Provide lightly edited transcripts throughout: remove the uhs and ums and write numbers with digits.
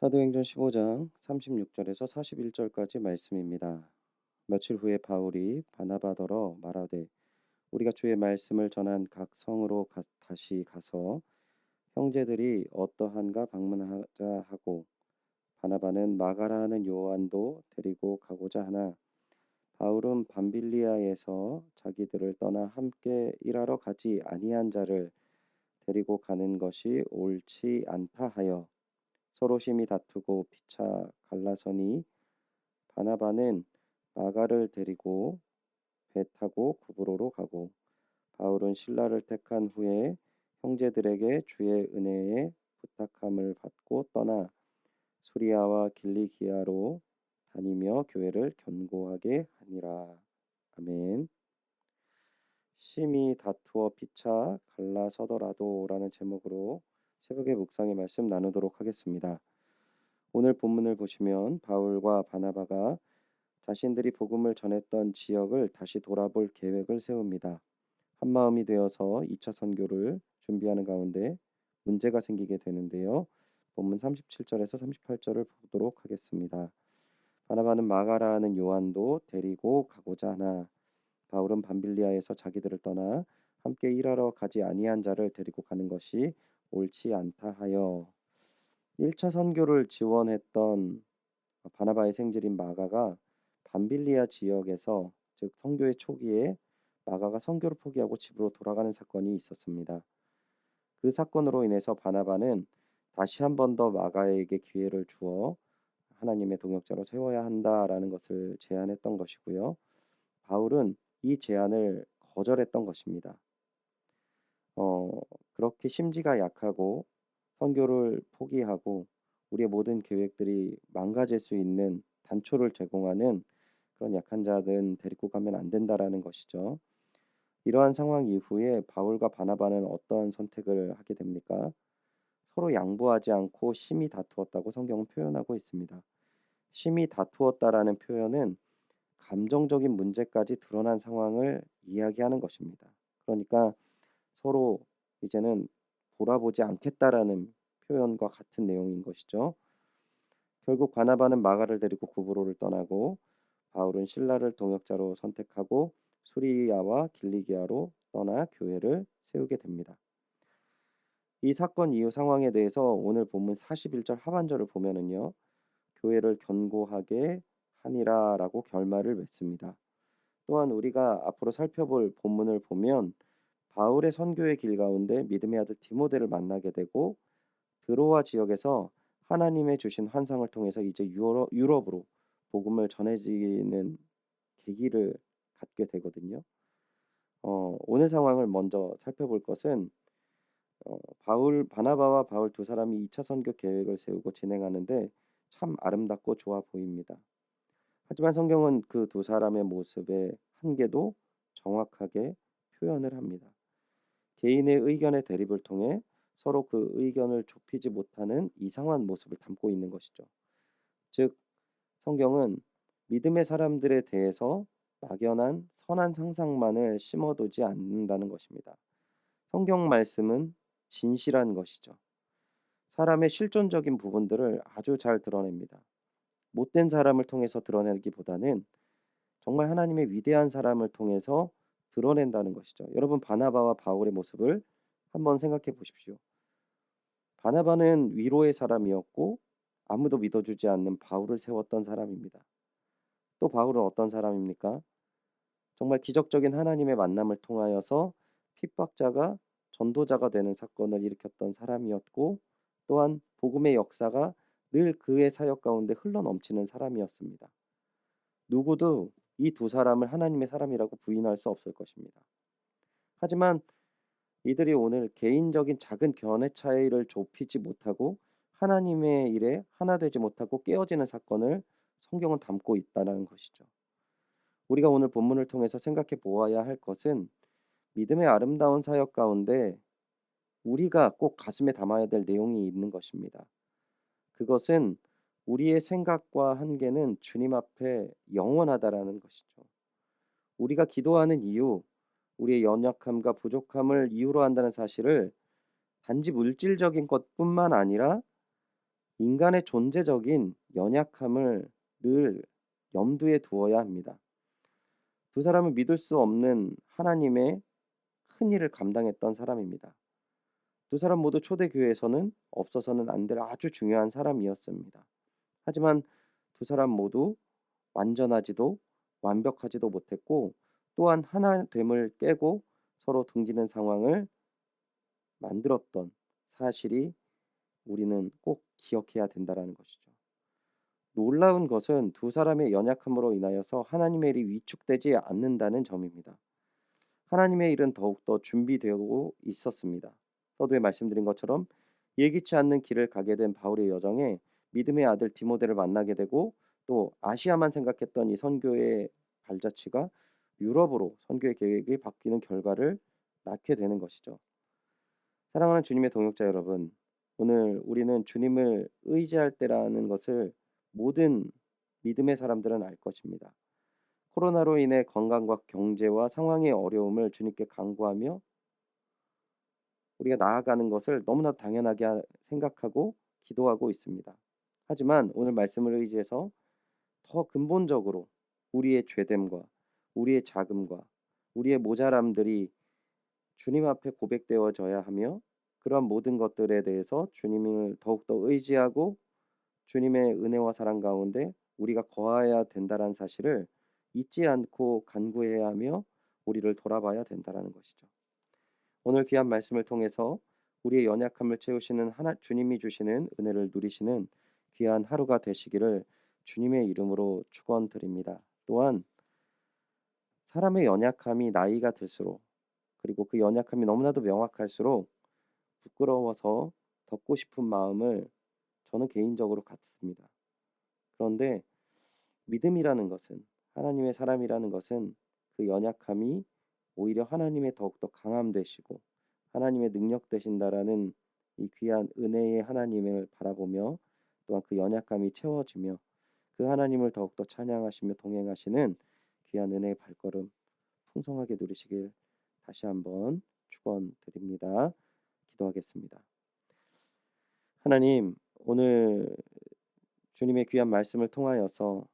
사도행전 15장 36절에서 41절까지 말씀입니다. 며칠 후에 바울이 바나바더러 말하되 우리가 주의 말씀을 전한 각 성으로 다시 가서 형제들이 어떠한가 방문하자 하고 바나바는 마가라 하는 요한도 데리고 가고자 하나 바울은 밤빌리아에서 자기들을 떠나 함께 일하러 가지 아니한 자를 데리고 가는 것이 옳지 않다 하여 서로 심히 다투고 피차 갈라서니 바나바는 마가를 데리고 배 타고 구브로로 가고 바울은 신라를 택한 후에 형제들에게 주의 은혜에 부탁함을 받고 떠나 수리아와 길리기아로 다니며 교회를 견고하게 하니라. 아멘. 심히 다투어 피차 갈라서더라도라는 제목으로 새벽의 묵상의 말씀 나누도록 하겠습니다. 오늘 본문을 보시면 바울과 바나바가 자신들이 복음을 전했던 지역을 다시 돌아볼 계획을 세웁니다. 한마음이 되어서 2차 선교를 준비하는 가운데 문제가 생기게 되는데요. 본문 37절에서 38절을 보도록 하겠습니다. 바나바는 마가라 하는 요한도 데리고 가고자 하나 바울은 밤빌리아에서 자기들을 떠나 함께 일하러 가지 아니한 자를 데리고 가는 것이 옳지 않다 하여 1차 선교를 지원했던 바나바의 생질인 마가가 밤빌리아 지역에서 즉 선교의 초기에 마가가 선교를 포기하고 집으로 돌아가는 사건이 있었습니다. 그 사건으로 인해서 바나바는 다시 한 번 더 마가에게 기회를 주어 하나님의 동역자로 세워야 한다라는 것을 제안했던 것이고요. 바울은 이 제안을 거절했던 것입니다. 그렇게 심지가 약하고 선교를 포기하고 우리의 모든 계획들이 망가질 수 있는 단초를 제공하는 그런 약한 자들은 데리고 가면 안 된다라는 것이죠. 이러한 상황 이후에 바울과 바나바는 어떤 선택을 하게 됩니까? 서로 양보하지 않고 심히 다투었다고 성경은 표현하고 있습니다. 심히 다투었다라는 표현은 감정적인 문제까지 드러난 상황을 이야기하는 것입니다. 그러니까 서로 이제는 돌아보지 않겠다라는 표현과 같은 내용인 것이죠. 결국 바나바는 마가를 데리고 구브로를 떠나고 바울은 신라를 동역자로 선택하고 수리아와 길리기아로 떠나 교회를 세우게 됩니다. 이 사건 이후 상황에 대해서 오늘 본문 41절 하반절을 보면은요. 교회를 견고하게 하니라라고 결말을 맺습니다. 또한 우리가 앞으로 살펴볼 본문을 보면 바울의 선교의 길 가운데 믿음의 아들 디모데를 만나게 되고 드로아 지역에서 하나님의 주신 환상을 통해서 이제 유럽으로 복음을 전해지는 계기를 갖게 되거든요. 오늘 상황을 먼저 살펴볼 것은 바나바와 바울 두 사람이 2차 선교 계획을 세우고 진행하는데 참 아름답고 좋아 보입니다. 하지만 성경은 그 두 사람의 모습의 한계도 정확하게 표현을 합니다. 개인의 의견의 대립을 통해 서로 그 의견을 좁히지 못하는 이상한 모습을 담고 있는 것이죠. 즉, 성경은 믿음의 사람들에 대해서 막연한 선한 상상만을 심어두지 않는다는 것입니다. 성경 말씀은 진실한 것이죠. 사람의 실존적인 부분들을 아주 잘 드러냅니다. 못된 사람을 통해서 드러내기보다는 정말 하나님의 위대한 사람을 통해서 드러낸다는 것이죠. 여러분 바나바와 바울의 모습을 한번 생각해 보십시오. 바나바는 위로의 사람이었고 아무도 믿어주지 않는 바울을 세웠던 사람입니다. 또 바울은 어떤 사람입니까? 정말 기적적인 하나님의 만남을 통하여서 핍박자가 전도자가 되는 사건을 일으켰던 사람이었고 또한 복음의 역사가 늘 그의 사역 가운데 흘러넘치는 사람이었습니다. 누구도 이 두 사람을 하나님의 사람이라고 부인할 수 없을 것입니다. 하지만 이들이 오늘 개인적인 작은 견해 차이를 좁히지 못하고 하나님의 일에 하나 되지 못하고 깨어지는 사건을 성경은 담고 있다는 것이죠. 우리가 오늘 본문을 통해서 생각해 보아야 할 것은 믿음의 아름다운 사역 가운데 우리가 꼭 가슴에 담아야 될 내용이 있는 것입니다. 그것은 우리의 생각과 한계는 주님 앞에 영원하다라는 것이죠. 우리가 기도하는 이유, 우리의 연약함과 부족함을 이유로 한다는 사실을 단지 물질적인 것뿐만 아니라 인간의 존재적인 연약함을 늘 염두에 두어야 합니다. 두 사람은 믿을 수 없는 하나님의 큰 일을 감당했던 사람입니다. 두 사람 모두 초대교회에서는 없어서는 안 될 아주 중요한 사람이었습니다. 하지만 두 사람 모두 완전하지도 완벽하지도 못했고 또한 하나됨을 깨고 서로 등지는 상황을 만들었던 사실이 우리는 꼭 기억해야 된다라는 것이죠. 놀라운 것은 두 사람의 연약함으로 인하여서 하나님의 일이 위축되지 않는다는 점입니다. 하나님의 일은 더욱더 준비되고 있었습니다. 서두에 말씀드린 것처럼 예기치 않는 길을 가게 된 바울의 여정에 믿음의 아들 디모데를 만나게 되고 또 아시아만 생각했던 이 선교의 발자취가 유럽으로 선교의 계획이 바뀌는 결과를 낳게 되는 것이죠. 사랑하는 주님의 동역자 여러분, 오늘 우리는 주님을 의지할 때라는 것을 모든 믿음의 사람들은 알 것입니다. 코로나로 인해 건강과 경제와 상황의 어려움을 주님께 간구하며 우리가 나아가는 것을 너무나 당연하게 생각하고 기도하고 있습니다. 하지만 오늘 말씀을 의지해서 더 근본적으로 우리의 죄됨과 우리의 작음과 우리의 모자람들이 주님 앞에 고백되어져야 하며 그런 모든 것들에 대해서 주님을 더욱더 의지하고 주님의 은혜와 사랑 가운데 우리가 거해야 된다는 사실을 잊지 않고 간구해야 하며 우리를 돌아봐야 된다는 것이죠. 오늘 귀한 말씀을 통해서 우리의 연약함을 채우시는 주님이 주시는 은혜를 누리시는 귀한 하루가 되시기를 주님의 이름으로 축원드립니다. 또한 사람의 연약함이 나이가 들수록 그리고 그 연약함이 너무나도 명확할수록 부끄러워서 덮고 싶은 마음을 저는 개인적으로 갖습니다. 그런데 믿음이라는 것은 하나님의 사람이라는 것은 그 연약함이 오히려 하나님의 더욱더 강함 되시고 하나님의 능력 되신다라는 이 귀한 은혜의 하나님을 바라보며 또한 그 연약함이 채워지며 그 하나님을 더욱더 찬양하시며 동행하시는 귀한 은혜의 발걸음 풍성하게 누리시길 다시 한번 축원드립니다. 기도하겠습니다. 하나님, 오늘 주님의 귀한 말씀을 통하여서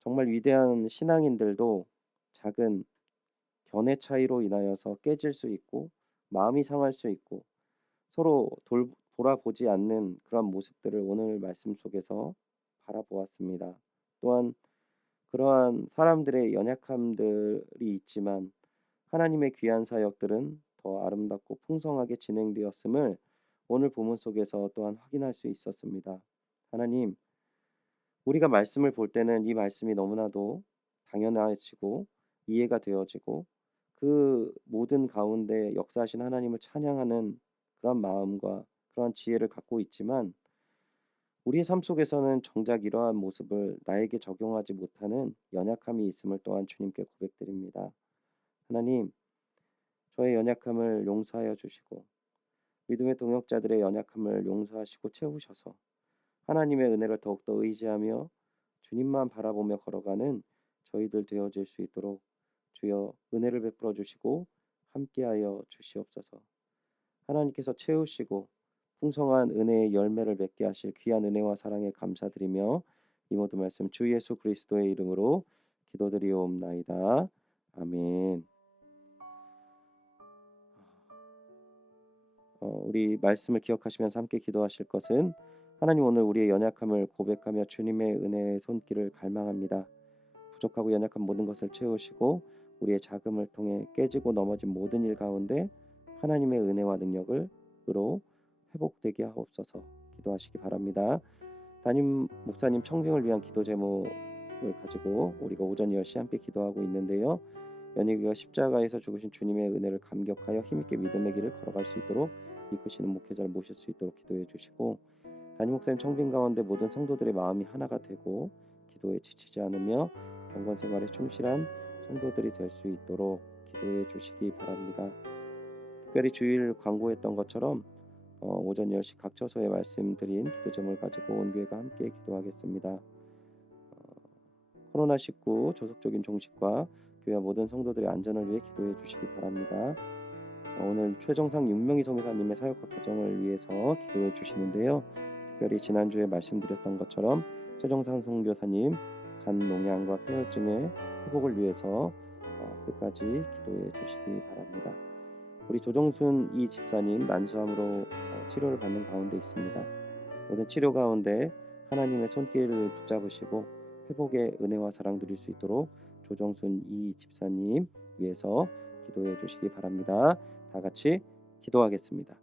정말 위대한 신앙인들도 작은 견해 차이로 인하여서 깨질 수 있고 마음이 상할 수 있고 서로 돌아보지 않는 그런 모습들을 오늘 말씀 속에서 바라보았습니다. 또한 그러한 사람들의 연약함들이 있지만 하나님의 귀한 사역들은 더 아름답고 풍성하게 진행되었음을 오늘 본문 속에서 또한 확인할 수 있었습니다. 하나님, 우리가 말씀을 볼 때는 이 말씀이 너무나도 당연해지고 이해가 되어지고 그 모든 가운데 역사하신 하나님을 찬양하는 그런 마음과 그런 지혜를 갖고 있지만 우리의 삶 속에서는 정작 이러한 모습을 나에게 적용하지 못하는 연약함이 있음을 또한 주님께 고백드립니다. 하나님, 저의 연약함을 용서하여 주시고 믿음의 동역자들의 연약함을 용서하시고 채우셔서 하나님의 은혜를 더욱더 의지하며 주님만 바라보며 걸어가는 저희들 되어질 수 있도록 주여 은혜를 베풀어 주시고 함께하여 주시옵소서. 하나님께서 채우시고 풍성한 은혜의 열매를 맺게 하실 귀한 은혜와 사랑에 감사드리며 이 모든 말씀 주 예수 그리스도의 이름으로 기도드리옵나이다. 아멘. 우리 말씀을 기억하시면서 함께 기도하실 것은 하나님, 오늘 우리의 연약함을 고백하며 주님의 은혜의 손길을 갈망합니다. 부족하고 연약한 모든 것을 채우시고 우리의 자금을 통해 깨지고 넘어진 모든 일 가운데 하나님의 은혜와 능력을 으로 회복되게 하옵소서. 기도하시기 바랍니다. 담임 목사님 청빙을 위한 기도 제목을 가지고 우리가 오전 10시 함께 기도하고 있는데요. 연예기가 십자가에서 죽으신 주님의 은혜를 감격하여 힘있게 믿음의 길을 걸어갈 수 있도록 이끄시는 목회자를 모실 수 있도록 기도해 주시고, 담임 목사님 청빙 가운데 모든 성도들의 마음이 하나가 되고 기도에 지치지 않으며 경건 생활에 충실한 성도들이 될 수 있도록 기도해 주시기 바랍니다. 특별히 주일 광고했던 것처럼 오전 10시 각 처소에 말씀드린 기도 제목을 가지고 온 교회가 함께 기도하겠습니다. 코로나19 조속적인 종식과 교회와 모든 성도들의 안전을 위해 기도해 주시기 바랍니다. 오늘 최정상 윤명희 성교사님의 사역과 가정을 위해서 기도해 주시는데요. 특별히 지난주에 말씀드렸던 것처럼 최정상 선교사님 간 농양과 폐혈증의 회복을 위해서 끝까지 기도해 주시기 바랍니다. 우리 조정순 이 집사님 난소암으로 치료를 받는 가운데 있습니다. 모든 치료 가운데 하나님의 손길을 붙잡으시고 회복의 은혜와 사랑 누릴 수 있도록 조정순 이 집사님 위해서 기도해 주시기 바랍니다. 다 같이 기도하겠습니다.